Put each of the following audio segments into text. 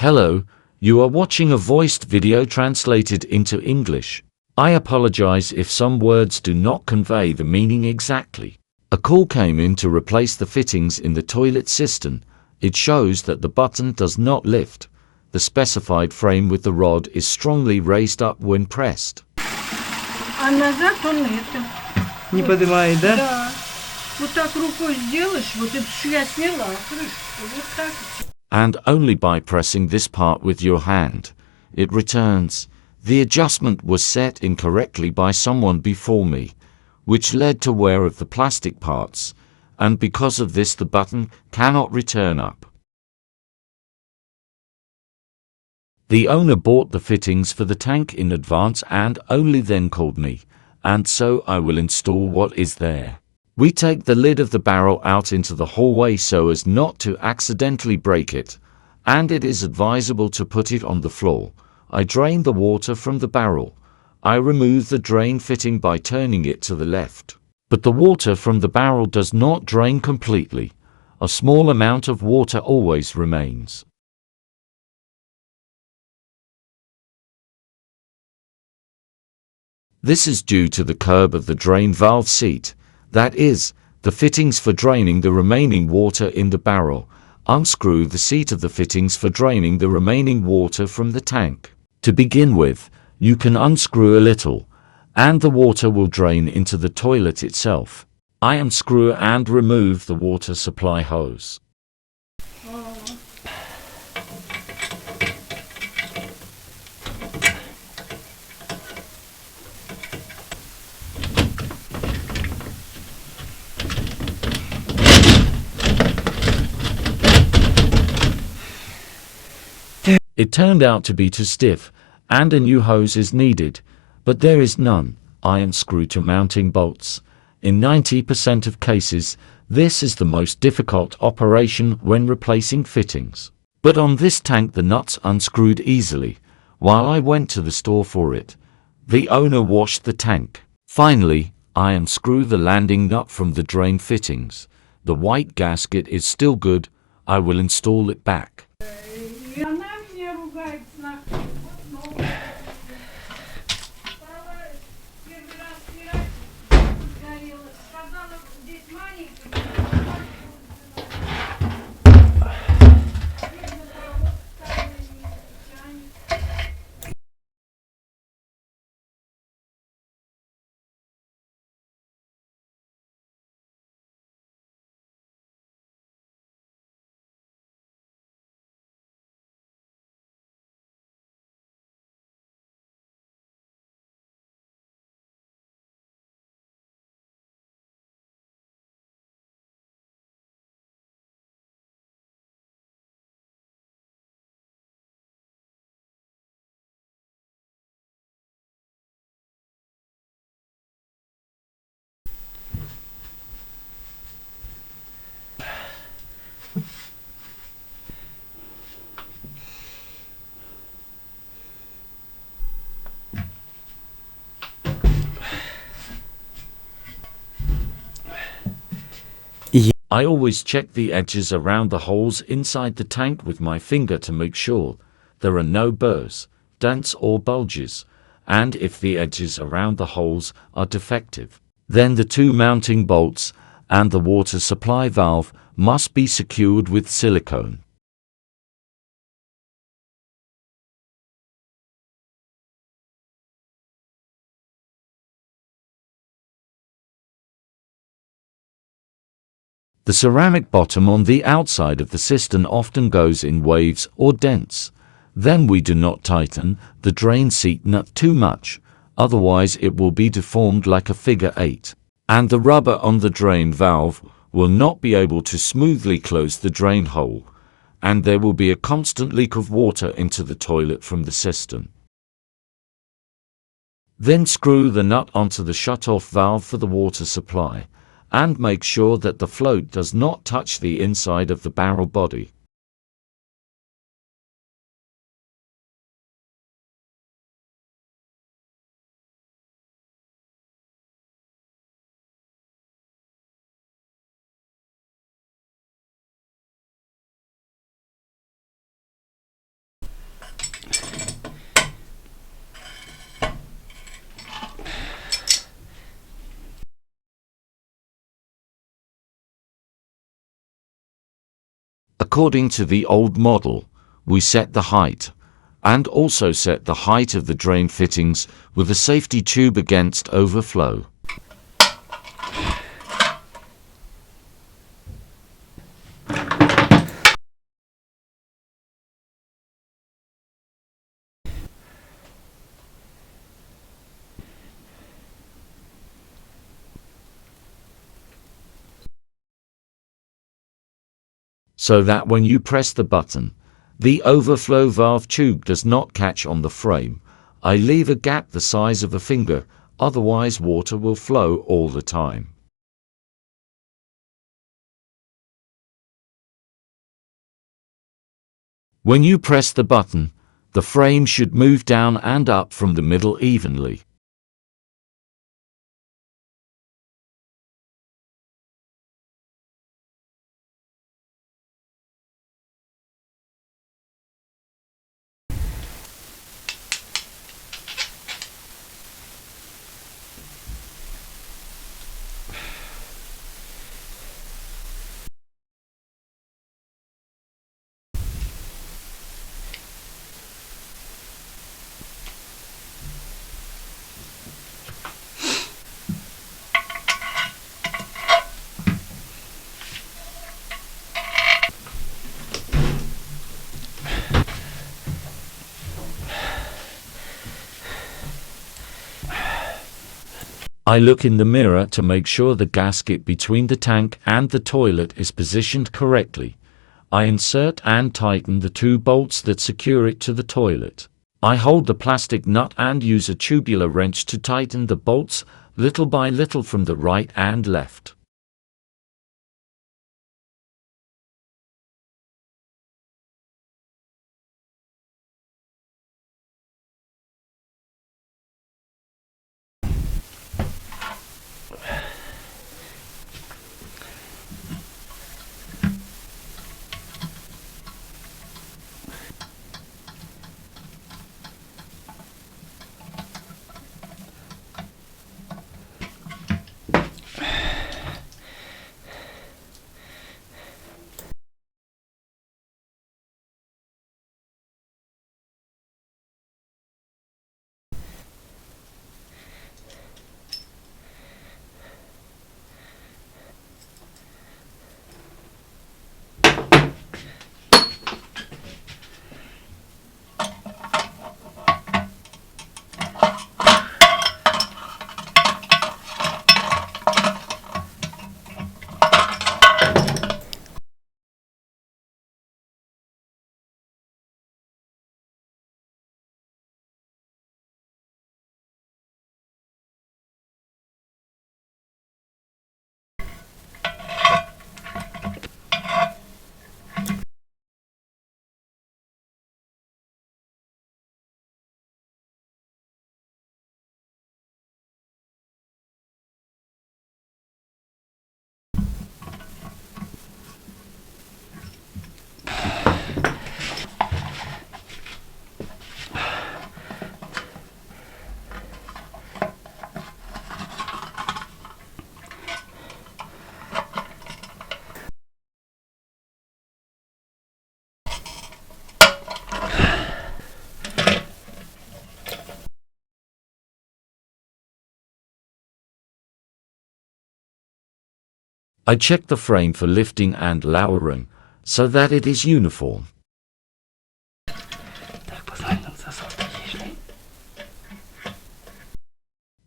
Hello, you are watching a voiced video translated into English. I apologize if some words do not convey the meaning exactly. A call came in to replace the fittings in the toilet cistern. It shows that the button does not lift. The specified frame with the rod is strongly raised up when pressed. А назад он это. Не поднимает, да? Да. Вот так рукой сделаешь, вот это я сняла крышку, вот так. And only by pressing this part with your hand, it returns. The adjustment was set incorrectly by someone before me, which led to wear of the plastic parts, and because of this the button cannot return up. The owner bought the fittings for the tank in advance and only then called me, and so I will install what is there. We take the lid of the barrel out into the hallway so as not to accidentally break it, and it is advisable to put it on the floor. I drain the water from the barrel. I remove the drain fitting by turning it to the left. But the water from the barrel does not drain completely. A small amount of water always remains. This is due to the curb of the drain valve seat, that is, the fittings for draining the remaining water in the barrel. Unscrew the seat of the fittings for draining the remaining water from the tank. To begin with, you can unscrew a little, and the water will drain into the toilet itself. I unscrew and remove the water supply hose. It turned out to be too stiff, and a new hose is needed, but there is none. I unscrew two mounting bolts. In 90% of cases, this is the most difficult operation when replacing fittings. But on this tank the nuts unscrewed easily. While I went to the store for it, the owner washed the tank. Finally, I unscrew the landing nut from the drain fittings. The white gasket is still good. I will install it back. I always check the edges around the holes inside the tank with my finger to make sure there are no burrs, dents or bulges, and if the edges around the holes are defective, then the two mounting bolts and the water supply valve must be secured with silicone. The ceramic bottom on the outside of the cistern often goes in waves or dents. Then we do not tighten the drain seat nut too much, otherwise it will be deformed like a figure 8. And the rubber on the drain valve will not be able to smoothly close the drain hole, and there will be a constant leak of water into the toilet from the cistern. Then screw the nut onto the shut-off valve for the water supply, and make sure that the float does not touch the inside of the barrel body. According to the old model, we set the height, and also set the height of the drain fittings with a safety tube against overflow. So that when you press the button, the overflow valve tube does not catch on the frame. I leave a gap the size of a finger, otherwise water will flow all the time. When you press the button, the frame should move down and up from the middle evenly. I look in the mirror to make sure the gasket between the tank and the toilet is positioned correctly. I insert and tighten the two bolts that secure it to the toilet. I hold the plastic nut and use a tubular wrench to tighten the bolts little by little from the right and left. I check the frame for lifting and lowering so that it is uniform.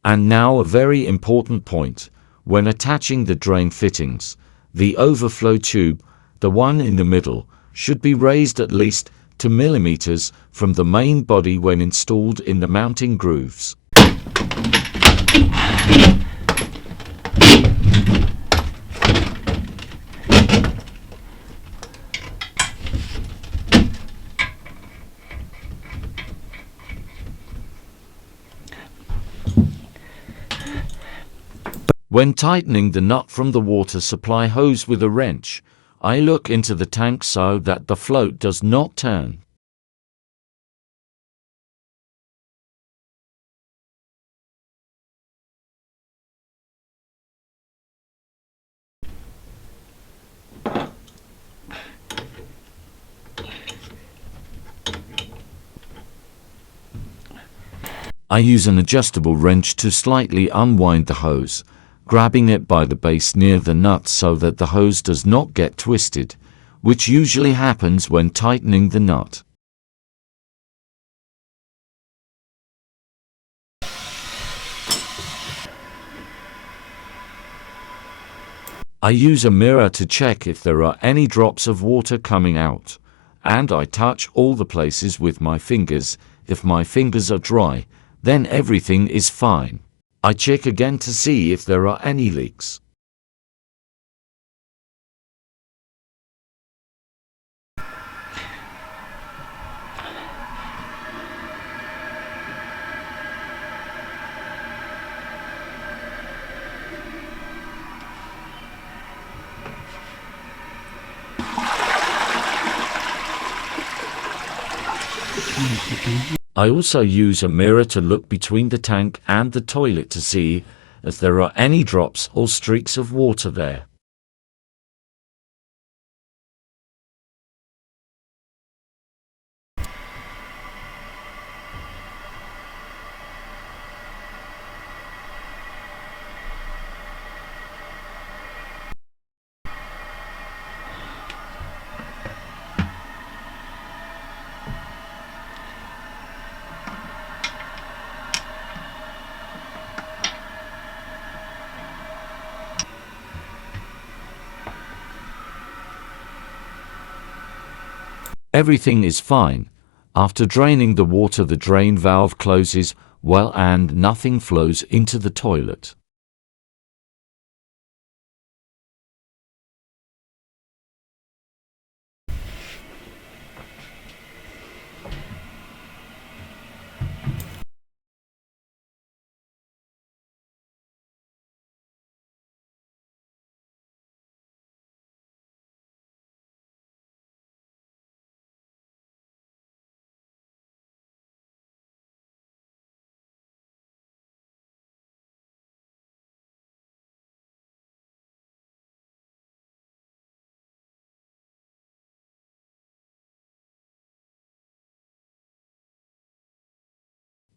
And now a very important point. When attaching the drain fittings, the overflow tube, the one in the middle, should be raised at least 2 millimeters from the main body when installed in the mounting grooves. When tightening the nut from the water supply hose with a wrench, I look into the tank so that the float does not turn. I use an adjustable wrench to slightly unwind the hose, grabbing it by the base near the nut so that the hose does not get twisted, which usually happens when tightening the nut. I use a mirror to check if there are any drops of water coming out, and I touch all the places with my fingers. If my fingers are dry, then everything is fine. I check again to see if there are any leaks. I also use a mirror to look between the tank and the toilet to see if there are any drops or streaks of water there. Everything is fine. After draining the water, the drain valve closes well and nothing flows into the toilet.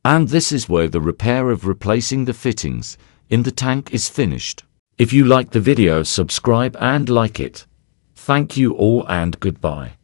And this is where the repair of replacing the fittings in the tank is finished. If you like the video, subscribe and like it. Thank you all and goodbye.